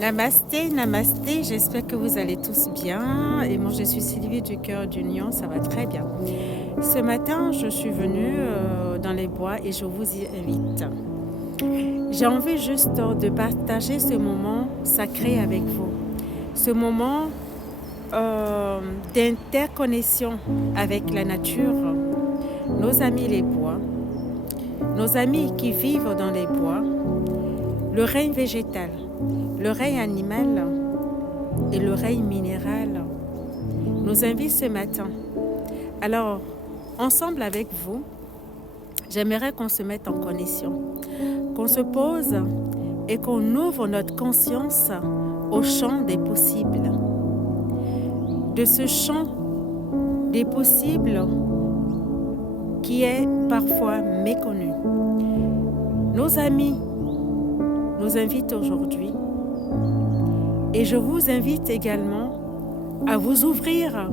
Namasté, namasté, j'espère que vous allez tous bien. Et moi, je suis Sylvie du Cœur d'Union, ça va très bien. Ce matin, je suis venue dans les bois et je vous y invite. J'ai envie juste de partager ce moment sacré avec vous. Ce moment d'interconnexion avec la nature, nos amis les bois, nos amis qui vivent dans les bois, le règne végétal, le règne animal et le règne minéral nous invitent ce matin. Alors, ensemble avec vous, j'aimerais qu'on se mette en connexion, qu'on se pose et qu'on ouvre notre conscience au champ des possibles. De ce champ des possibles qui est parfois méconnu. Nos amis nous invitent aujourd'hui et je vous invite également à vous ouvrir,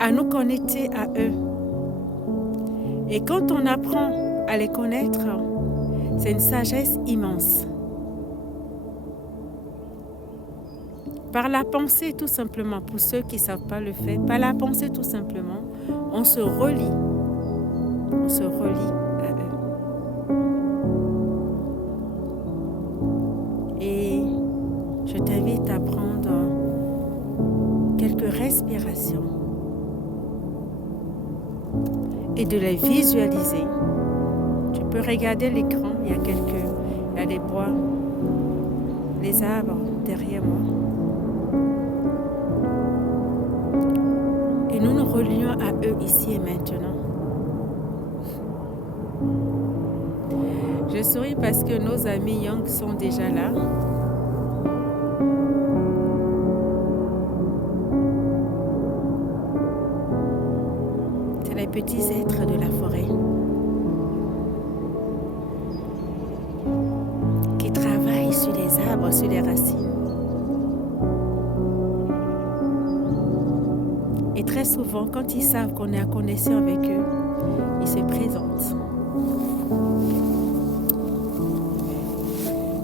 à nous connecter à eux. Et quand on apprend à les connaître, c'est une sagesse immense. Par la pensée tout simplement, pour ceux qui ne savent pas le faire, par la pensée tout simplement, on se relie à eux. Et je t'invite à prendre quelques respirations et de les visualiser. Tu peux regarder l'écran, il y a les bois, les arbres derrière moi. Et nous nous relions à eux ici et maintenant. Je souris parce que nos amis Young sont déjà là. C'est les petits êtres de la forêt qui travaillent sur les arbres, sur les racines. Et très souvent, quand ils savent qu'on est en connexion avec eux, ils se présentent.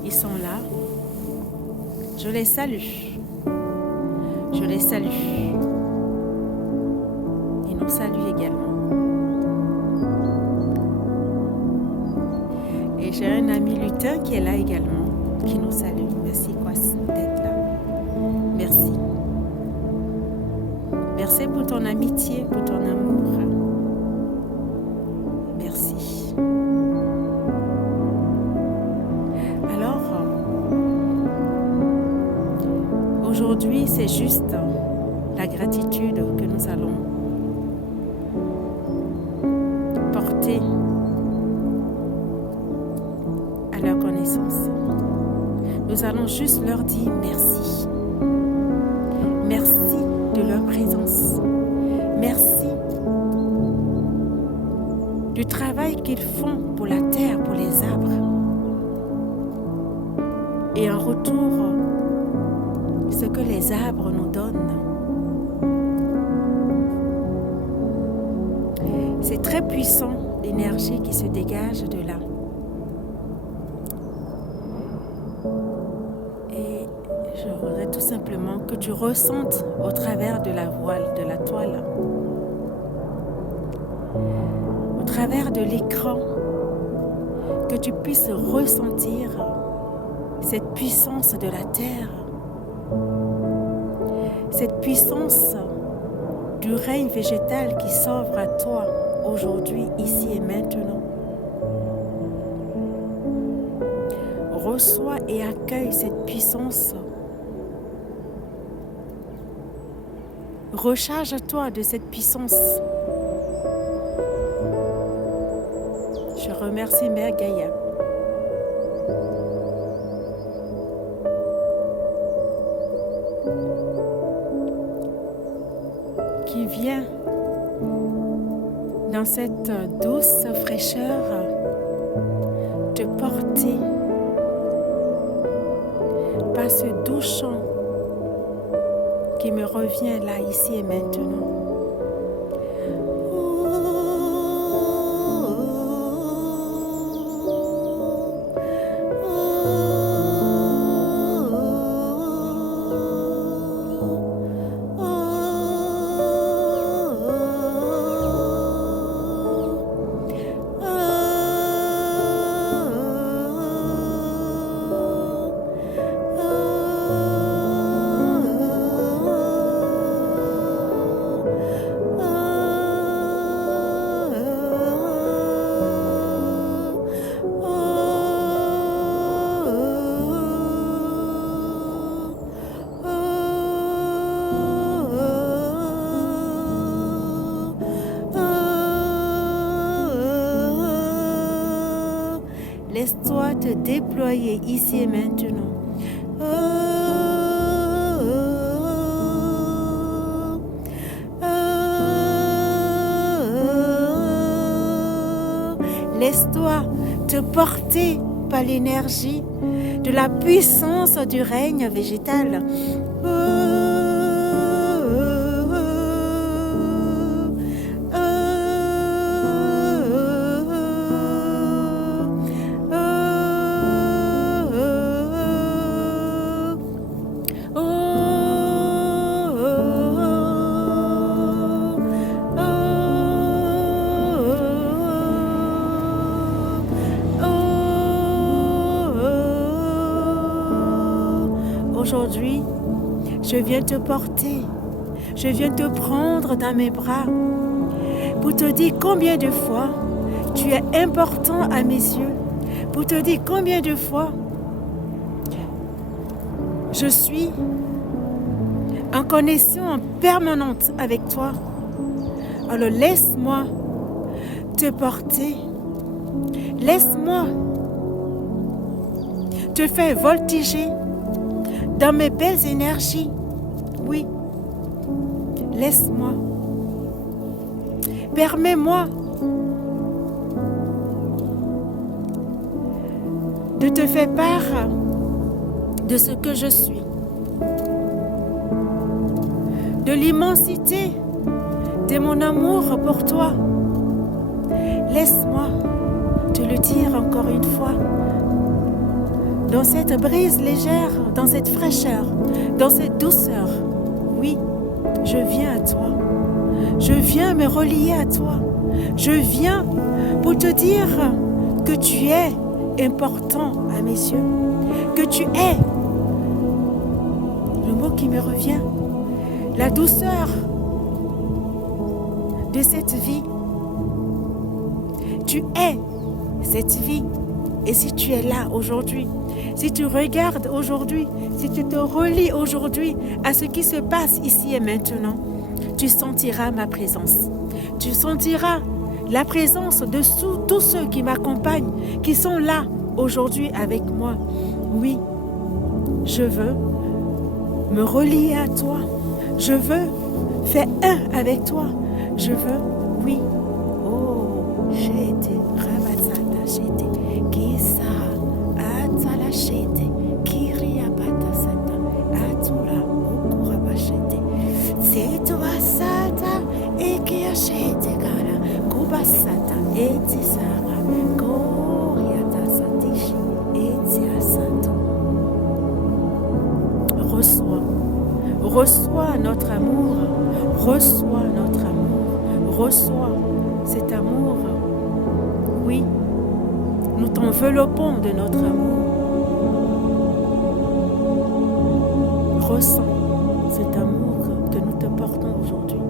Ils sont là. Je les salue. Je les salue. Ils nous saluent également. Et j'ai un ami lutin qui est là également, qui nous salue. Merci d'être là. Merci. Merci pour ton amitié, pour ton amour. Merci. Alors, aujourd'hui, c'est juste la gratitude que nous allons porter à leur connaissance. Nous allons juste leur dire merci. Merci de leur présence. Merci du travail qu'ils font pour la terre, pour les arbres. Et en retour, ce que les arbres nous donnent. C'est très puissant, l'énergie qui se dégage de là. Et je voudrais tout simplement que tu ressentes au travers de la voile, de la toile, au travers de l'écran, que tu puisses ressentir cette puissance de la terre, cette puissance du règne végétal qui s'offre à toi aujourd'hui, ici et maintenant. Reçois et accueille cette puissance. Recharge-toi de cette puissance. Je remercie Mère Gaïa. Qui vient dans cette douce fraîcheur te porter par ce doux chant qui me revient là, ici et maintenant. Oh, oh, oh. laisse-toi te déployer ici et maintenant. Laisse-toi te porter par l'énergie de la puissance du règne végétal. Aujourd'hui, je viens te porter, je viens te prendre dans mes bras pour te dire combien de fois tu es important à mes yeux, pour te dire combien de fois je suis en connexion permanente avec toi. Alors laisse-moi te porter, laisse-moi te faire voltiger dans mes belles énergies. Oui, laisse-moi. Permets-moi de te faire part de ce que je suis, de l'immensité de mon amour pour toi. Laisse-moi te le dire encore une fois. Dans cette brise légère, dans cette fraîcheur, dans cette douceur, oui, je viens à toi. Je viens me relier à toi. Je viens pour te dire que tu es important à mes yeux, que tu es, le mot qui me revient, la douceur de cette vie. Tu es cette vie. Et si tu es là aujourd'hui, si tu regardes aujourd'hui, si tu te relis aujourd'hui à ce qui se passe ici et maintenant, tu sentiras ma présence. Tu sentiras la présence de tous ceux qui m'accompagnent, qui sont là aujourd'hui avec moi. Oui, je veux me relier à toi. Je veux faire un avec toi. Je veux, oui. Oh, j'ai été rabatsata, j'ai été kisa, atala, j'ai été kiria batasata, atula, okurabashete. C'est toi, Sata, et qui achète cara, kubasata, et tisara, koriata satishi, et tiasato. Reçois notre amour, reçois notre amour, reçois cet amour. Oui, nous t'enveloppons de notre amour. Ressens cet amour que nous te portons aujourd'hui.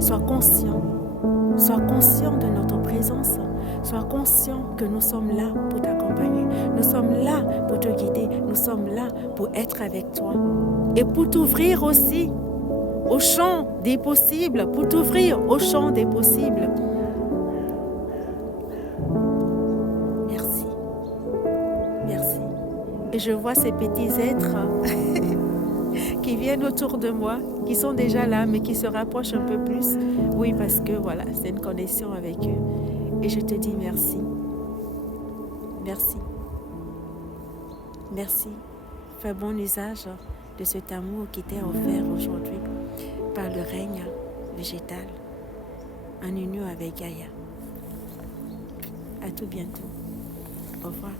Sois conscient de notre présence. Sois conscient que nous sommes là pour t'accompagner. Nous sommes là pour te guider. Nous sommes là pour être avec toi. Et pour t'ouvrir aussi au champ des possibles. Pour t'ouvrir au champ des possibles. Merci. Merci. Et je vois ces petits êtres qui viennent autour de moi, qui sont déjà là, mais qui se rapprochent un peu plus. Oui, parce que voilà, c'est une connexion avec eux. Et je te dis merci. Merci. Merci. Fais bon usage de cet amour qui t'est offert aujourd'hui par le règne végétal en union avec Gaïa. À tout bientôt. Au revoir.